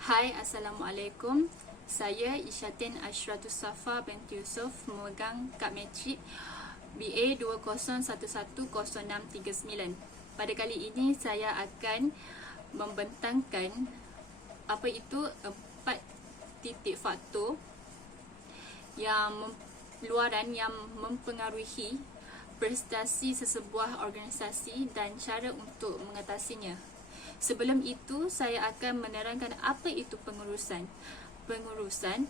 Hai, Assalamualaikum. Saya Isyatin Ashratus Safa binti Yusof, memegang kad matrik BA 20110639. Pada kali ini saya akan membentangkan apa itu 4 titik faktor luaran yang mempengaruhi prestasi sesebuah organisasi dan cara untuk mengatasinya. Sebelum itu, saya akan menerangkan apa itu pengurusan. Pengurusan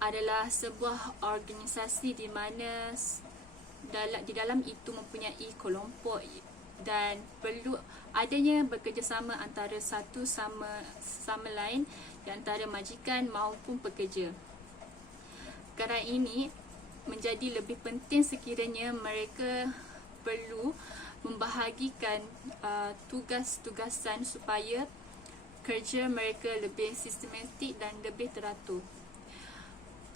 adalah sebuah organisasi di mana di dalam itu mempunyai kelompok dan perlu adanya bekerjasama antara satu sama lain di antara majikan maupun pekerja. Kerana ini menjadi lebih penting sekiranya mereka perlu membahagikan tugas-tugasan supaya kerja mereka lebih sistematik dan lebih teratur.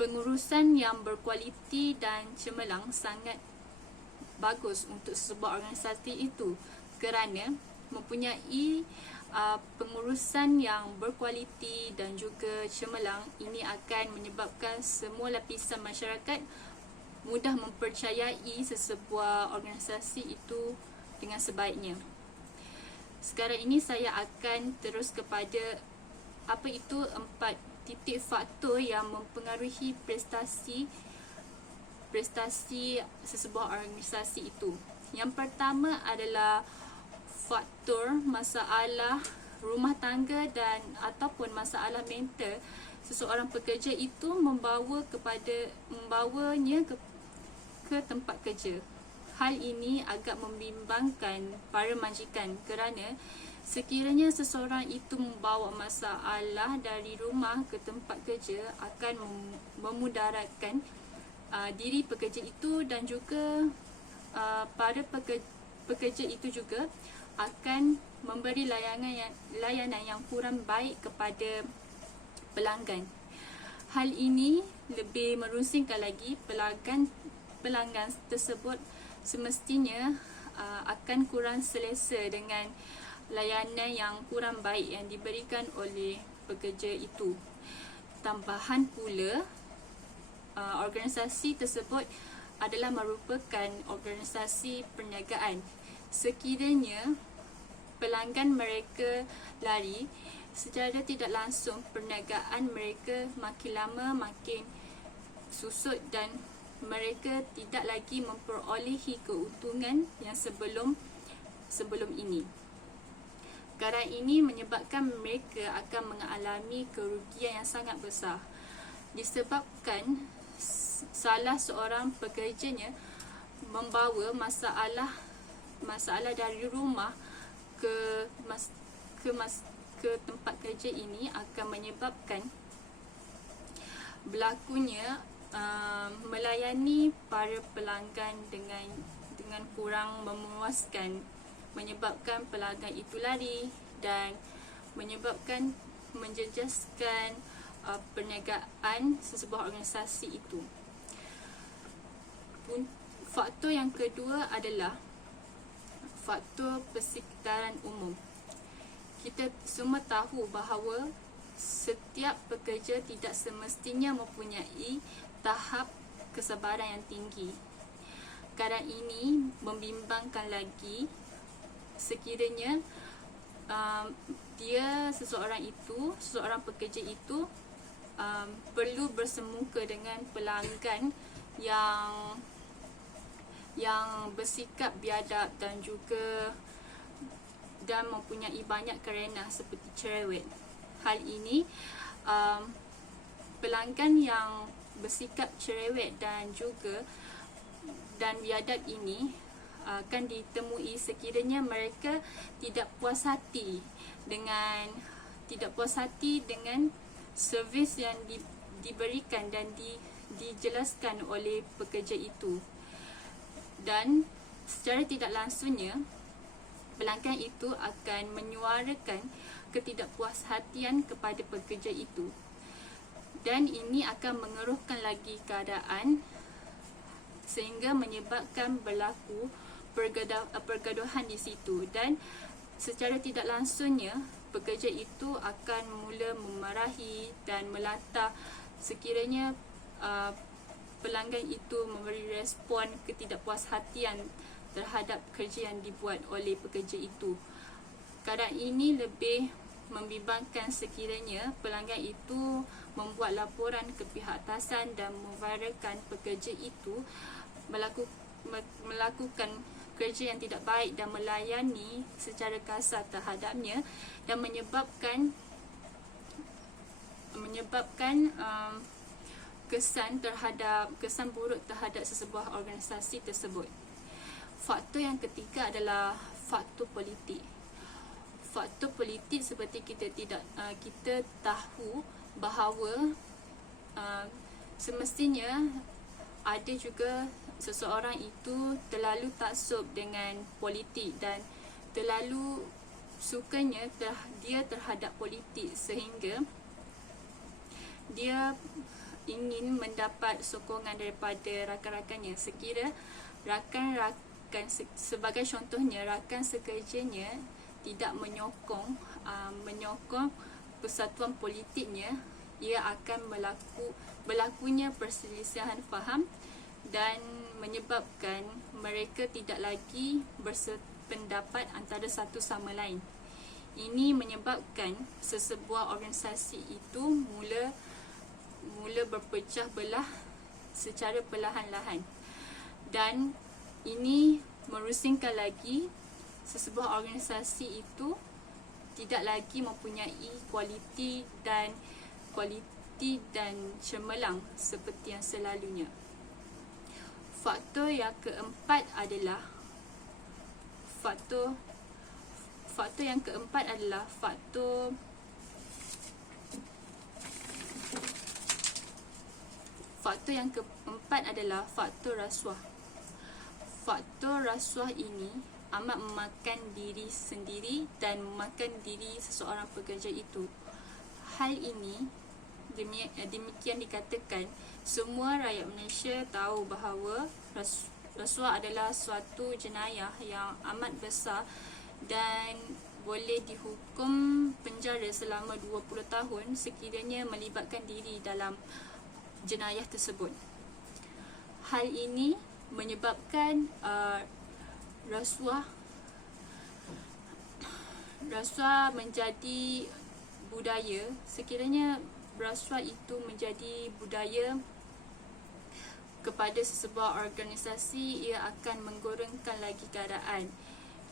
Pengurusan yang berkualiti dan cemerlang sangat bagus untuk sebuah organisasi itu kerana mempunyai pengurusan yang berkualiti dan juga cemerlang. Ini akan menyebabkan semua lapisan masyarakat mudah mempercayai sesebuah organisasi itu dengan sebaiknya. Sekarang ini saya akan terus kepada apa itu 4 titik faktor yang mempengaruhi prestasi sesebuah organisasi itu. Yang pertama adalah faktor masalah rumah tangga dan ataupun masalah mental seseorang pekerja itu membawanya ke tempat kerja. Hal ini agak membimbangkan para majikan kerana sekiranya seseorang itu membawa masalah dari rumah ke tempat kerja akan memudaratkan diri pekerja itu dan juga para pekerja itu juga akan memberi layanan yang kurang baik kepada pelanggan. Hal ini lebih merusingkan lagi pelanggan tersebut semestinya akan kurang selesa dengan layanan yang kurang baik yang diberikan oleh pekerja itu. Tambahan pula, organisasi tersebut adalah merupakan organisasi perniagaan. Sekiranya pelanggan mereka lari, secara tidak langsung perniagaan mereka makin lama makin susut dan mereka tidak lagi memperolehi keuntungan yang sebelum ini. Kerana ini menyebabkan mereka akan mengalami kerugian yang sangat besar disebabkan salah seorang pekerjanya membawa masalah dari rumah ke tempat kerja. Ini akan menyebabkan berlakunya melayani para pelanggan dengan kurang memuaskan, menyebabkan pelanggan itu lari dan menyebabkan menjejaskan perniagaan sesebuah organisasi itu. Faktor yang kedua adalah faktor persekitaran umum. Kita semua tahu bahawa setiap pekerja tidak semestinya mempunyai tahap kesabaran yang tinggi. Kerana ini membimbangkan lagi sekiranya seseorang pekerja itu perlu bersemuka dengan pelanggan yang bersikap biadab dan mempunyai banyak kerenah seperti cerewet. Hal ini pelanggan yang bersikap cerewet dan biadab ini akan ditemui sekiranya mereka tidak puas hati dengan servis yang diberikan dan dijelaskan oleh pekerja itu, dan secara tidak langsungnya pelanggan itu akan menyuarakan ketidakpuashatian kepada pekerja itu, dan ini akan mengeruhkan lagi keadaan sehingga menyebabkan berlaku pergaduhan di situ, dan secara tidak langsungnya pekerja itu akan mula memarahi dan melantah sekiranya pelanggan itu memberi respon ketidakpuashatian terhadap kerja yang dibuat oleh pekerja itu. Keadaan ini lebih membimbangkan sekiranya pelanggan itu membuat laporan ke pihak atasan dan memviralkan pekerja itu melakukan kerja yang tidak baik dan melayani secara kasar terhadapnya dan menyebabkan kesan buruk terhadap sesebuah organisasi tersebut. Faktor yang ketiga adalah faktor politik. Faktor politik seperti kita tahu bahawa semestinya ada juga seseorang itu terlalu taksub dengan politik dan terlalu sukanya dia terhadap politik sehingga dia ingin mendapat sokongan daripada rakan-rakannya. Sekira rakan-rakan, sebagai contohnya, rakan sekerjanya tidak menyokong persatuan politiknya, ia akan berlakunya perselisihan faham dan menyebabkan mereka tidak lagi bersependapat antara satu sama lain. Ini menyebabkan sesebuah organisasi itu mula berpecah belah secara perlahan-lahan, dan ini merusingkan lagi sesebuah organisasi itu tidak lagi mempunyai kualiti dan cemerlang seperti yang selalunya. Faktor yang keempat adalah faktor rasuah. Faktor rasuah ini amat memakan diri sendiri dan memakan diri seseorang pekerja itu. Hal ini demikian dikatakan, semua rakyat Malaysia tahu bahawa rasuah adalah suatu jenayah yang amat besar dan boleh dihukum penjara selama 20 tahun sekiranya melibatkan diri dalam jenayah tersebut. Hal ini menyebabkan rasuah menjadi budaya. Sekiranya rasuah itu menjadi budaya kepada sesebuah organisasi, ia akan menggorengkan lagi keadaan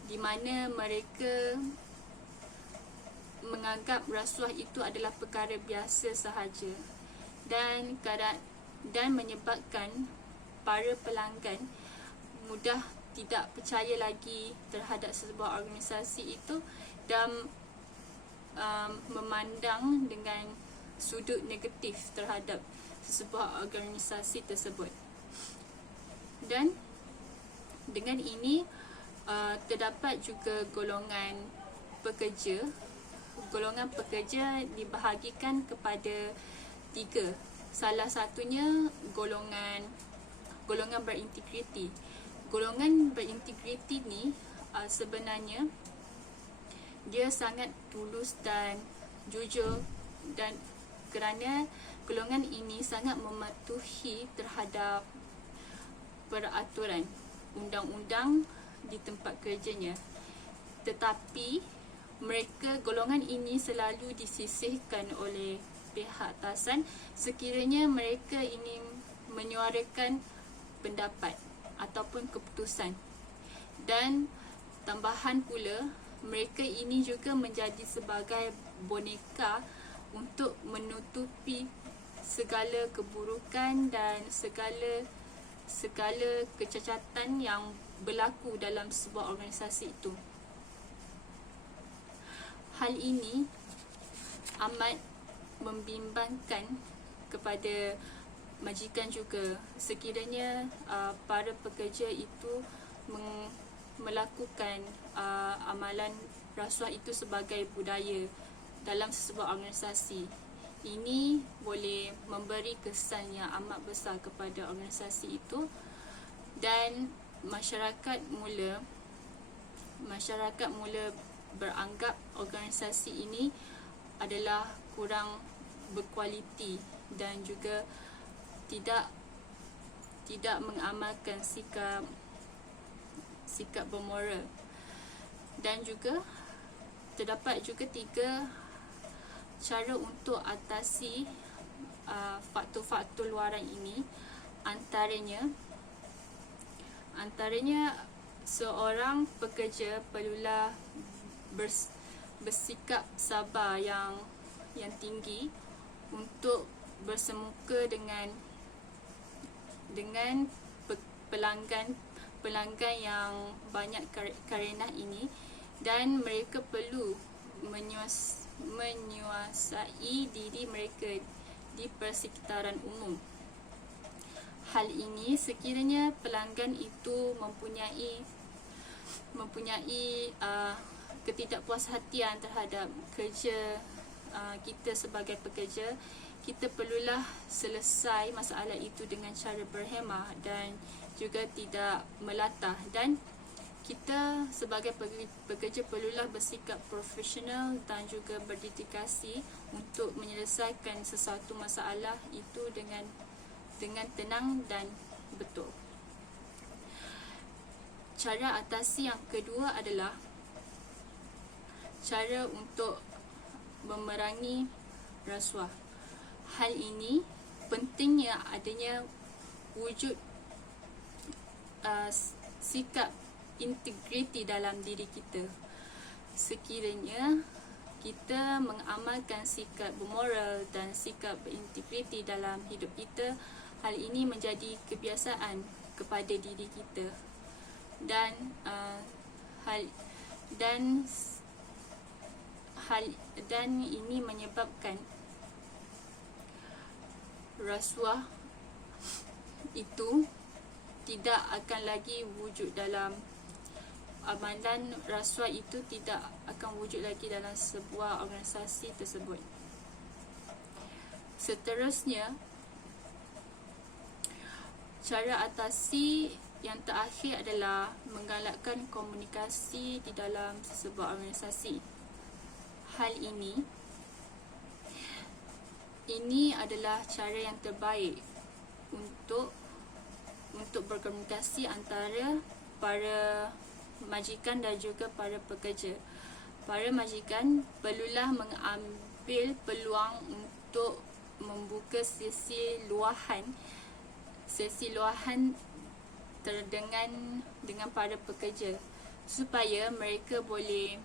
di mana mereka menganggap rasuah itu adalah perkara biasa sahaja dan menyebabkan para pelanggan mudah tidak percaya lagi terhadap sebuah organisasi itu dan memandang dengan sudut negatif terhadap sebuah organisasi tersebut. Dan dengan ini terdapat juga golongan pekerja. Golongan pekerja dibahagikan kepada 3. Salah satunya golongan berintegriti. Golongan berintegriti ni sebenarnya dia sangat tulus dan jujur, dan kerana golongan ini sangat mematuhi terhadap peraturan undang-undang di tempat kerjanya. Tetapi golongan ini selalu disisihkan oleh pihak atasan sekiranya mereka ingin menyuarakan pendapat ataupun keputusan. Dan tambahan pula, mereka ini juga menjadi sebagai boneka untuk menutupi segala keburukan dan segala kecacatan yang berlaku dalam sebuah organisasi itu. Hal ini amat membimbangkan kepada majikan juga sekiranya para pekerja itu melakukan amalan rasuah itu sebagai budaya dalam sebuah organisasi. Ini boleh memberi kesan yang amat besar kepada organisasi itu, dan masyarakat mula beranggap organisasi ini adalah kurang berkualiti dan juga tidak mengamalkan sikap bermoral. Dan juga terdapat juga 3 cara untuk atasi faktor-faktor luaran ini. Antaranya seorang pekerja perlulah bersikap sabar yang tinggi untuk bersemuka dengan pelanggan yang banyak karenah ini, dan mereka perlu menguasai diri mereka di persekitaran umum. Hal ini sekiranya pelanggan itu mempunyai ketidakpuashatian terhadap kerja kita sebagai pekerja, kita perlulah selesai masalah itu dengan cara berhemah dan juga tidak melatah. Dan kita sebagai pekerja perlulah bersikap profesional dan juga berdedikasi untuk menyelesaikan sesuatu masalah itu dengan tenang dan betul. Cara atasi yang kedua adalah cara untuk memerangi rasuah. Hal ini pentingnya adanya wujud sikap integriti dalam diri kita. Sekiranya kita mengamalkan sikap bermoral dan sikap berintegriti dalam hidup kita, hal ini menjadi kebiasaan kepada diri kita, dan ini menyebabkan rasuah itu tidak akan lagi wujud dalam amalan. Rasuah itu tidak akan wujud lagi dalam sebuah organisasi tersebut. Seterusnya, cara atasi yang terakhir adalah menggalakkan komunikasi di dalam sebuah organisasi. Hal ini adalah cara yang terbaik untuk berkomunikasi antara para majikan dan juga para pekerja. Para majikan perlulah mengambil peluang untuk membuka sesi luahan dengan para pekerja supaya mereka boleh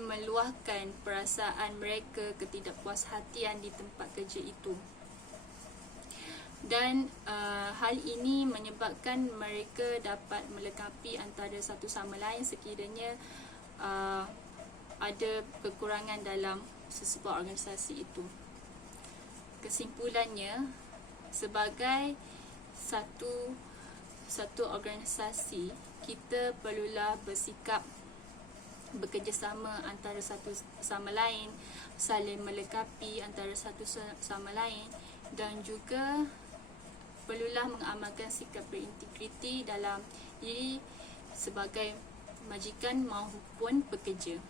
meluahkan perasaan mereka, ketidakpuashatian di tempat kerja itu. Dan hal ini menyebabkan mereka dapat melengkapi antara satu sama lain sekiranya ada kekurangan dalam sesebuah organisasi itu. Kesimpulannya, sebagai satu organisasi, kita perlulah bersikap bekerjasama antara satu sama lain, saling melengkapi antara satu sama lain, dan juga perlulah mengamalkan sikap berintegriti dalam diri sebagai majikan maupun pekerja.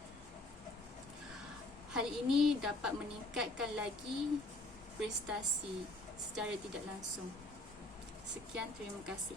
Hal ini dapat meningkatkan lagi prestasi secara tidak langsung. Sekian, terima kasih.